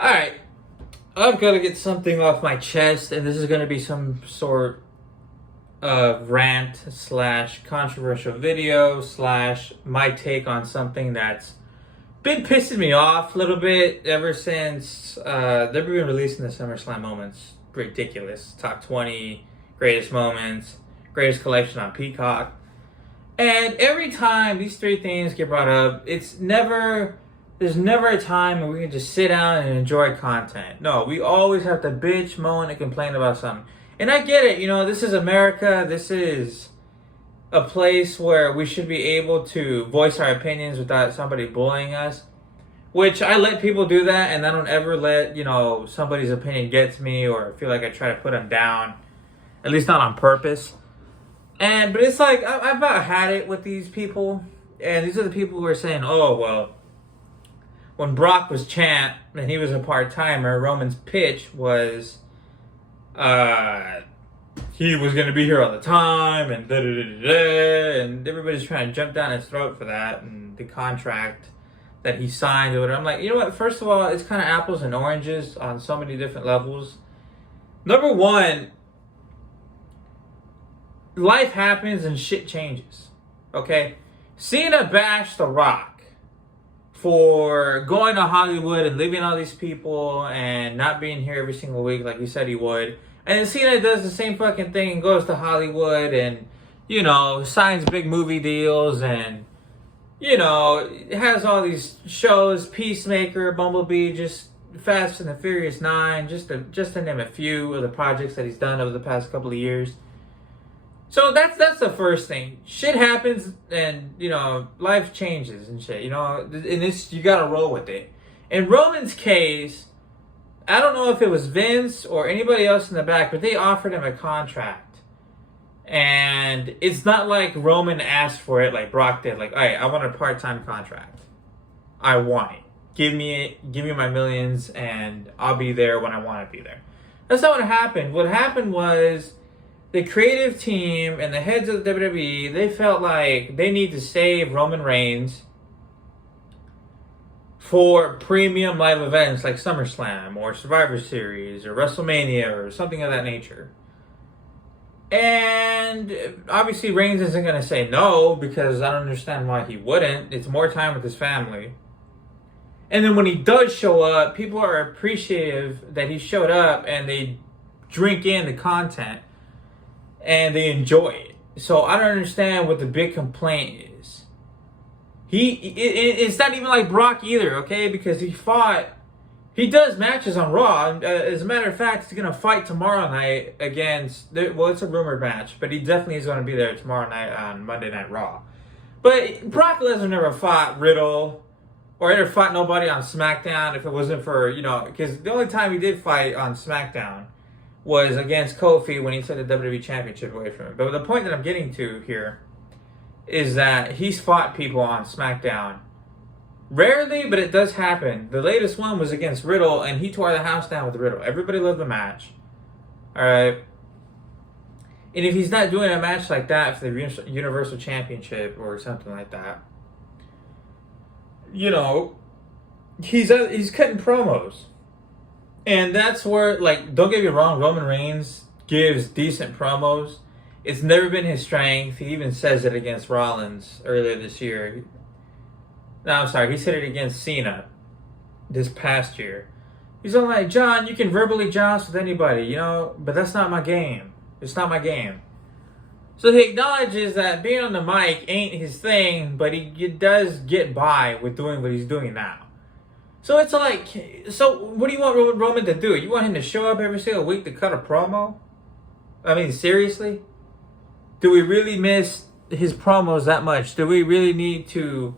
All right, I've got to get something off my chest, and this is going to be some sort of rant slash controversial video slash my take on something that's been pissing me off a little bit ever since they've been releasing the SummerSlam moments. Ridiculous. Top 20 greatest moments, greatest collection on Peacock. And every time these three things get brought up, there's never a time where we can just sit down and enjoy content. No, we always have to bitch, moan, and complain about something. And I get it, this is America. This is a place where we should be able to voice our opinions without somebody bullying us. Which I let people do that, and I don't ever let, somebody's opinion get to me or feel like I try to put them down. At least not on purpose. But it's like, I've about had it with these people. And these are the people who are saying, oh, well, when Brock was champ and he was a part-timer, Roman's pitch was he was going to be here all the time and da-da-da-da-da, and everybody's trying to jump down his throat for that and the contract that he signed or whatever. I'm like, you know what? First of all, it's kind of apples and oranges on so many different levels. Number one, life happens and shit changes. Okay? Cena bashed The Rock for going to Hollywood and leaving all these people and not being here every single week like he said he would. And then Cena does the same fucking thing and goes to Hollywood and, signs big movie deals and, has all these shows, Peacemaker, Bumblebee, just Fast and the Furious 9, just to name a few of the projects that he's done over the past couple of years. So that's the first thing. Shit happens and, life changes and shit, and this, you gotta roll with it. In Roman's case, I don't know if it was Vince or anybody else in the back, but they offered him a contract. And it's not like Roman asked for it like Brock did. Like, all right, I want a part-time contract. I want it. Give me my millions and I'll be there when I want to be there. That's not what happened. What happened was the creative team and the heads of the WWE, they felt like they need to save Roman Reigns for premium live events like SummerSlam or Survivor Series or WrestleMania or something of that nature. And obviously Reigns isn't going to say no because I don't understand why he wouldn't. It's more time with his family. And then when he does show up, people are appreciative that he showed up and they drink in the content and they enjoy it. So I don't understand what the big complaint is. It's not even like Brock either, okay? Because he does matches on Raw. As a matter of fact, he's going to fight tomorrow night against, it's a rumored match, but he definitely is going to be there tomorrow night on Monday Night Raw. But Brock Lesnar never fought Riddle or ever fought nobody on SmackDown if it wasn't for, because the only time he did fight on SmackDown was against Kofi when he took the WWE Championship away from him. But the point that I'm getting to here is that he's fought people on SmackDown. Rarely, but it does happen. The latest one was against Riddle, and he tore the house down with Riddle. Everybody loved the match. Alright? And if he's not doing a match like that for the Universal Championship or something like that, he's cutting promos. And that's where, don't get me wrong, Roman Reigns gives decent promos. It's never been his strength. He even says it against Rollins earlier this year. No, I'm sorry. He said it against Cena this past year. He's all like, John, you can verbally joust with anybody, but that's not my game. It's not my game. So he acknowledges that being on the mic ain't his thing, but he does get by with doing what he's doing now. So it's like, so what do you want Roman to do? You want him to show up every single week to cut a promo? I mean, seriously? Do we really miss his promos that much? Do we really need to...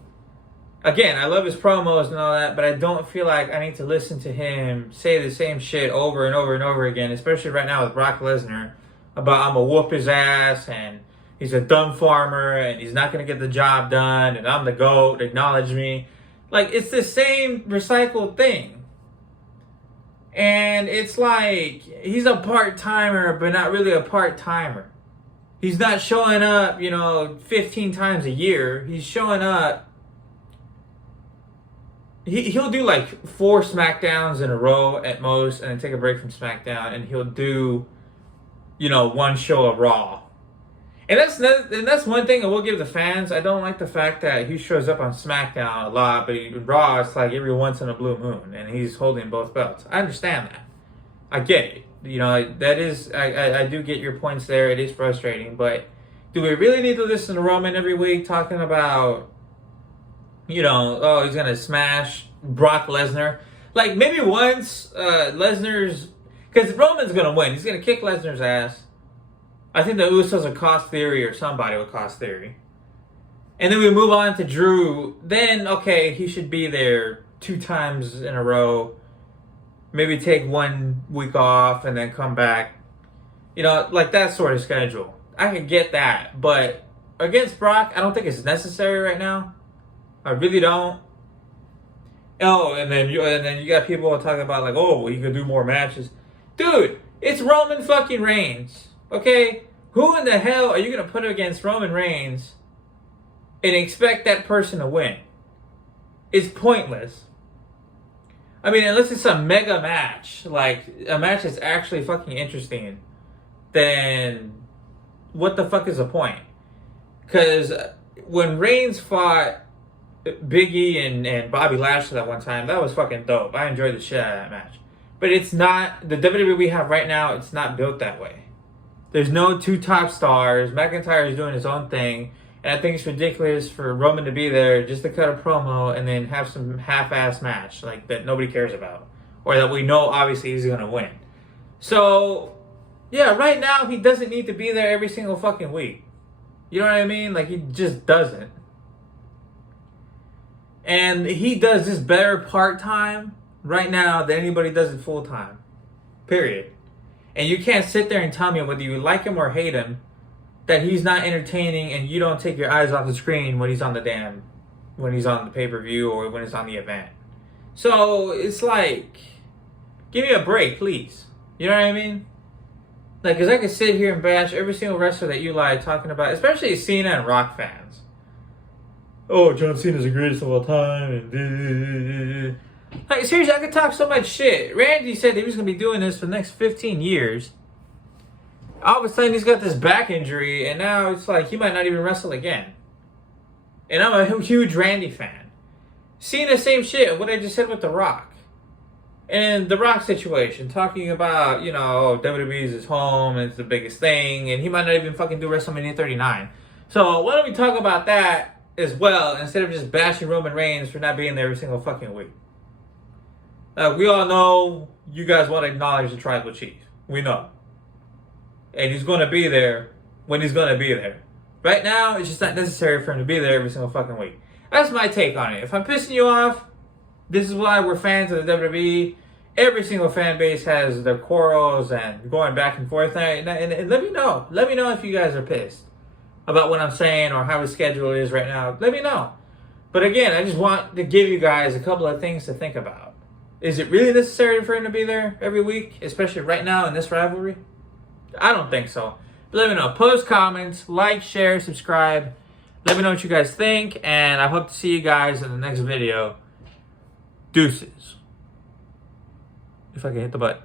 Again, I love his promos and all that, but I don't feel like I need to listen to him say the same shit over and over and over again, especially right now with Brock Lesnar, about I'm going to whoop his ass, and he's a dumb farmer, and he's not going to get the job done, and I'm the GOAT, acknowledge me. Like, it's the same recycled thing. And it's like, he's a part-timer, but not really a part-timer. He's not showing up, 15 times a year. He's showing up he'll do like 4 SmackDowns in a row at most, and then take a break from SmackDown, and he'll do, one show of Raw. And that's one thing I will give the fans. I don't like the fact that he shows up on SmackDown a lot, but Raw it's like every once in a blue moon, and he's holding both belts. I understand that. I get it. That is, I do get your points there. It is frustrating, but do we really need to listen to Roman every week talking about, oh, he's gonna smash Brock Lesnar? Like maybe once Lesnar's, because Roman's gonna win. He's gonna kick Lesnar's ass. I think the Usos are Cost Theory or somebody with Cost Theory. And then we move on to Drew. Then, okay, he should be there 2 times in a row. Maybe take 1 week off and then come back. Like that sort of schedule. I could get that. But against Brock, I don't think it's necessary right now. I really don't. Oh, and then you got people talking about like, oh, he could do more matches. Dude, it's Roman fucking Reigns. Okay, who in the hell are you going to put against Roman Reigns and expect that person to win? It's pointless. I mean, unless it's a mega match, like a match that's actually fucking interesting, then what the fuck is the point? Because when Reigns fought Big E and Bobby Lashley that one time, that was fucking dope. I enjoyed the shit out of that match. But it's not, the WWE we have right now, it's not built that way. There's no 2 top stars. McIntyre is doing his own thing. And I think it's ridiculous for Roman to be there just to cut a promo and then have some half-ass match like that nobody cares about. Or that we know obviously he's going to win. So, yeah, right now he doesn't need to be there every single fucking week. You know what I mean? Like, he just doesn't. And he does this better part-time right now than anybody does it full-time. Period. And you can't sit there and tell me whether you like him or hate him that he's not entertaining and you don't take your eyes off the screen when he's on the pay-per-view or when it's on the event. So it's like, give me a break, please. You know what I mean? Like, because I could sit here and bash every single wrestler that you like talking about, especially Cena and Rock fans. Oh, John Cena's the greatest of all time. And like, seriously, I could talk so much shit. Randy said he was going to be doing this for the next 15 years. All of a sudden, he's got this back injury, and now it's like he might not even wrestle again. And I'm a huge Randy fan. Cena, same shit, what I just said with The Rock. And The Rock situation, talking about, WWE is his home, and it's the biggest thing, and he might not even fucking do WrestleMania 39. So why don't we talk about that as well, instead of just bashing Roman Reigns for not being there every single fucking week. We all know you guys want to acknowledge the tribal chief. We know. And he's going to be there when he's going to be there. Right now, it's just not necessary for him to be there every single fucking week. That's my take on it. If I'm pissing you off, this is why we're fans of the WWE. Every single fan base has their quarrels and going back and forth. And let me know. Let me know if you guys are pissed about what I'm saying or how the schedule is right now. Let me know. But again, I just want to give you guys a couple of things to think about. Is it really necessary for him to be there every week, especially right now in this rivalry? I don't think so. But let me know. Post comments, like, share, subscribe. Let me know what you guys think, and I hope to see you guys in the next video. Deuces. If I can hit the button.